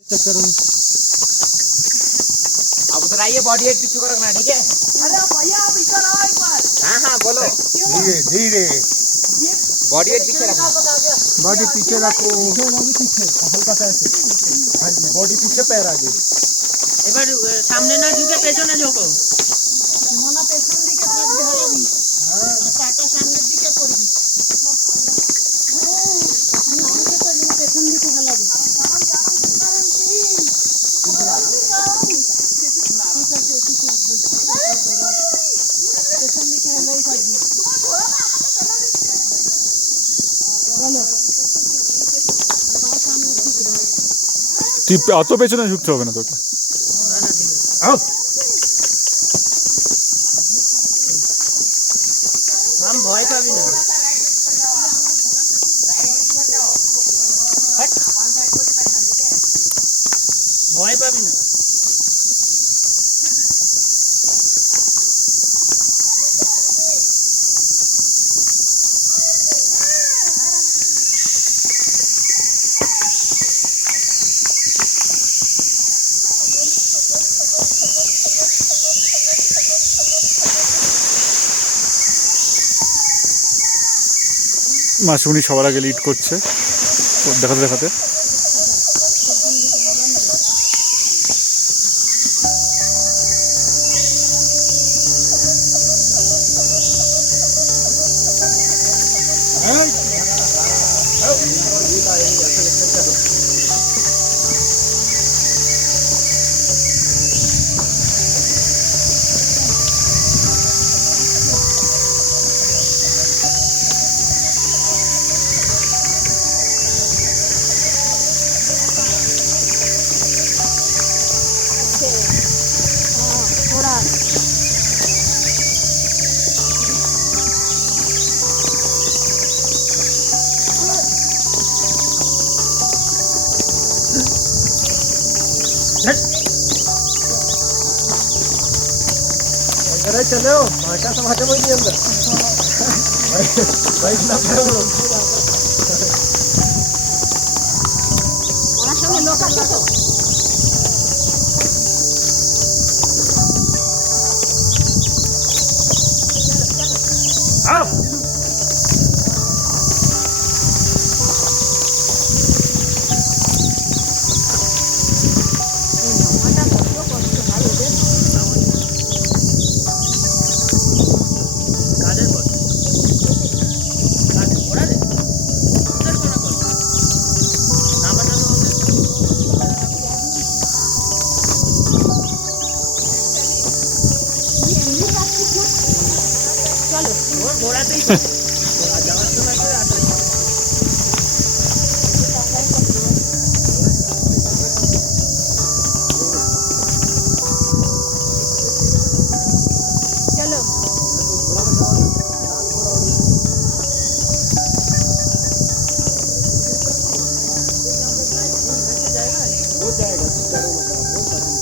अब उधर आइए, बॉडी हेड पीछे को रखना, ठीक है? अरे भैया आप इधर आओ एक बार। हाँ हाँ बोलो। धीरे धीरे बॉडी हेड पीछे रखना। बॉडी पीछे रखो, पीछे हल्का सा ऐसे। हाँ जी, बॉडी पीछे, पैर आगे। এবার সামনে না ঝুঁকে পেছনে ঝোঁকো। মনা পেছন দিকে থাকবে হবি। হ্যাঁ, পাটা সামনের দিকে করবি। পেছন দিকে হালাবি। পেছন দিকে হালাই থাকবি। বলো। তুই অত পেছনে ঝুঁকতে হবে না তোকে। না না ঠিক আছে। আও हम ভয় পাবি না। হট। ভয় পাবি না। মাসুমনি সবার আগে লিড করছে দেখাতে দেখাতে। अरे चलो, भाषा समाज में नहीं अंदर। भाई ना पड़ो। ওনার সঙ্গে লোক আছে তো? আও কাদের পর? কাদের ওড়ারে? ওদের কোনা কর। নামাটা তো ওদের। চলো ওর ঘোড়াতেই চলো। ঘোড়া যাওয়ার সময় করে আটকে। চলো हो जाएगा, डरो मत आप, हो जाएगा।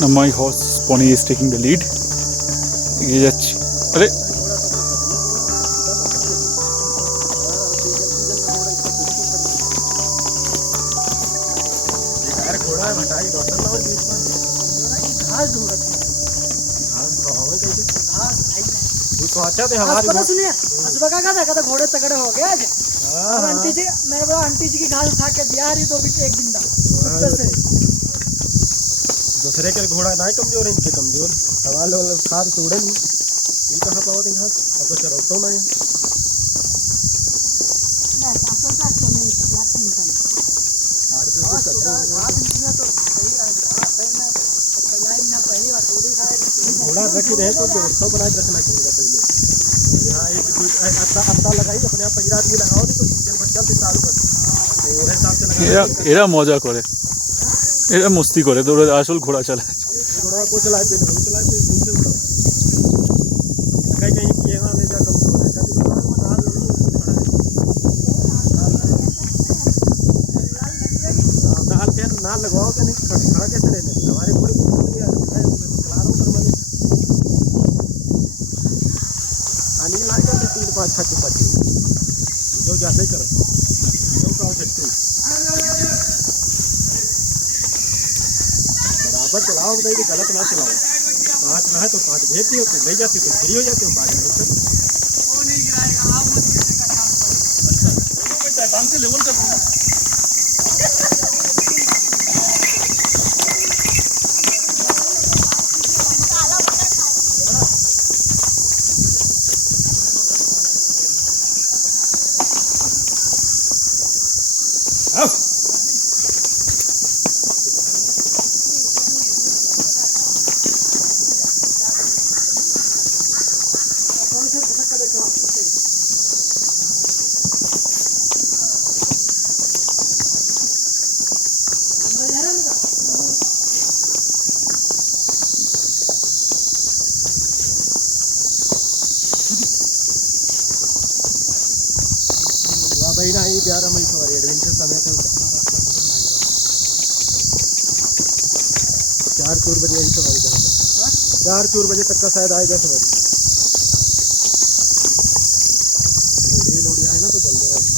Now my horse pony is taking the lead. এগিয়ে যাচ্ছে। আরে यार घोड़ा है हटाई डॉक्टर ना और बीच में घास ढूंढ रखी घास हवा कैसे घास आई ना वो तो अच्छा थे हमारी पता सुनिए असबा का था घोड़े तगड़े हो गए आज। हां और आंटी जी मेरे बड़ा आंटी जी की घास उठा के दिया रही तो भी एक दिन दा ऊपर से दूसरे के घोड़ा ना कमजोर है, इनके कमजोर हवा लोग खाद तोड़े नहीं ये कहां पाओ थे घास अब तो चलतो ना है बस असो का चले लाठी निकाल आठ दस चक्कर आज में तो सही रहेगा सही ना पहले ना पहली बार थोड़ी खाए घोड़ा रखी रहे तो व्यवस्था बना के रखना चाहिए पहले। यहाँ एक अत्ता लगाई अपने आप पंजरा आदमी लगाओ तो सीजन भर चलती साल भर और हिसाब से এরা लगा এরা মজা করে, এরা মস্তি করে, দৌড়ে আসল ঘোড়া চালায়। घोड़ा को चलाए पे नहीं चलाए पे पूछे उठा कहीं कहीं ये वहाँ ले जा कमजोर है कभी तो में हाल नहीं है खड़ा है नाल के नाल लगवाओ कि नहीं खड़ा कैसे रहने हमारे घोड़े को नहीं है मैं तो चला रहा हूँ परमानेंट आने लाएगा तो 3-5 खर्च पड़े जो क्या नहीं कर बराबर चलाओ, नहीं तो गलत ना चलाओ। 5 ना है तो 5 भेजती हो, तो नहीं जाती तो फ्री हो जाती हो बाद में। भाई ना ही प्यारा मई सवारी एडवेंचर समय तो 4 बजे आई सवारी, जहाँ तक 4 बजे तक का शायद आएगा सवारी। लोडिया है ना तो जल्दी आएगी।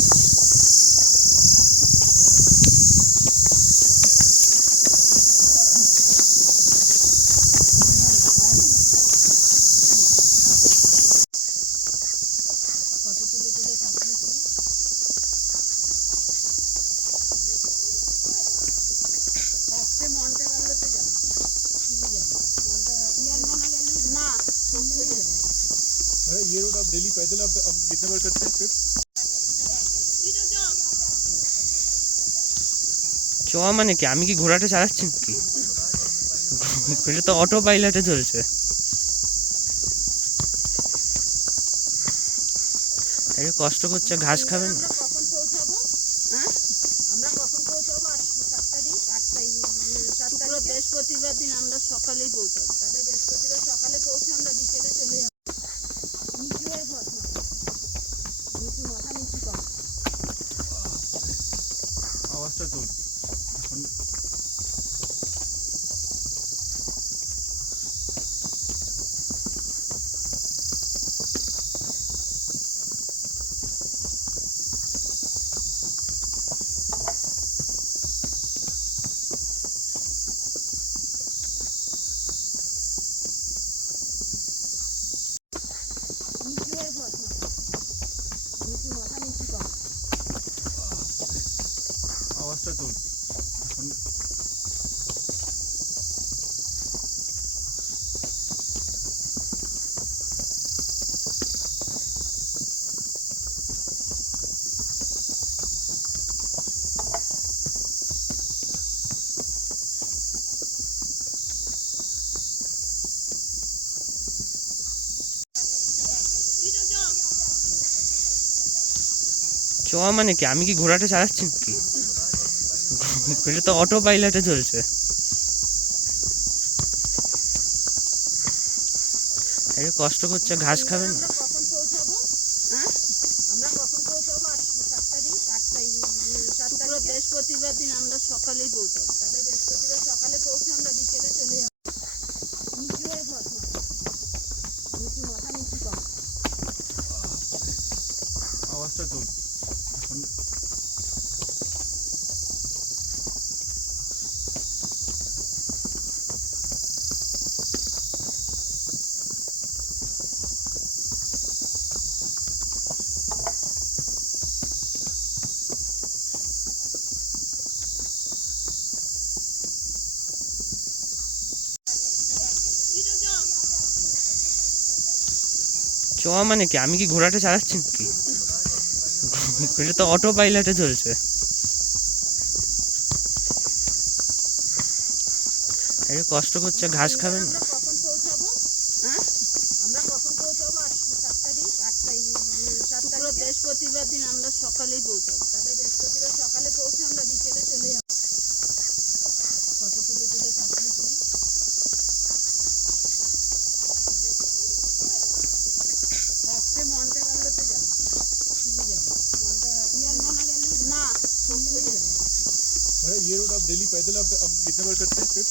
ये रोड आप डेली पैदल अब कितने बार करते हैं ट्रिप? চোয়া মানে কি, আমি কি ঘোড়াটা চালাচ্ছি কি? এটা তো অটো পাইলটে চলছে। একটু কষ্ট করছে, ঘাস খাবে না। বৃহস্পতিবার দিন আমরা সকালেই পৌঁছাবো, তাহলে বৃহস্পতিবার সকালে পৌঁছে আমরা বিকেলে চলে যাবো। নিচু হয়ে বস, নিচু মাথা নিচু কর। আওয়াজটা তো আওয়াজটা তো চোয়া মানে কি, আমি কি ঘোড়াটা চালাচ্ছি কি? এটা তো অটো পাইলটে চলছে। একটু কষ্ট করছে, ঘাস খাবে না। বৃহস্পতিবার দিন আমরা সকালেই পৌঁছাবো, তাহলে বৃহস্পতিবার সকালে পৌঁছে আমরা বিকেলে চলে যাবো। নিচু হয়ে বস, নিচু মাথা নিচু কর। আওয়াজটা তো চোয়া মানে কি, আমি কি ঘোড়াটা চালাচ্ছি কি? এটা তো অটো পাইলটে চলছে। একটু কষ্ট করছে, ঘাস খাবে না। বৃহস্পতিবার দিন আমরা সকালেই পৌঁছাবো, তাহলে বৃহস্পতিবার সকালে পৌঁছে আমরা বিকেলে চলে যাবো। ফটো তুলে তুলে তাকিয়ে তুলি। ये रोड आप डेली पैदल अब कितने बार करते हैं ट्रिप?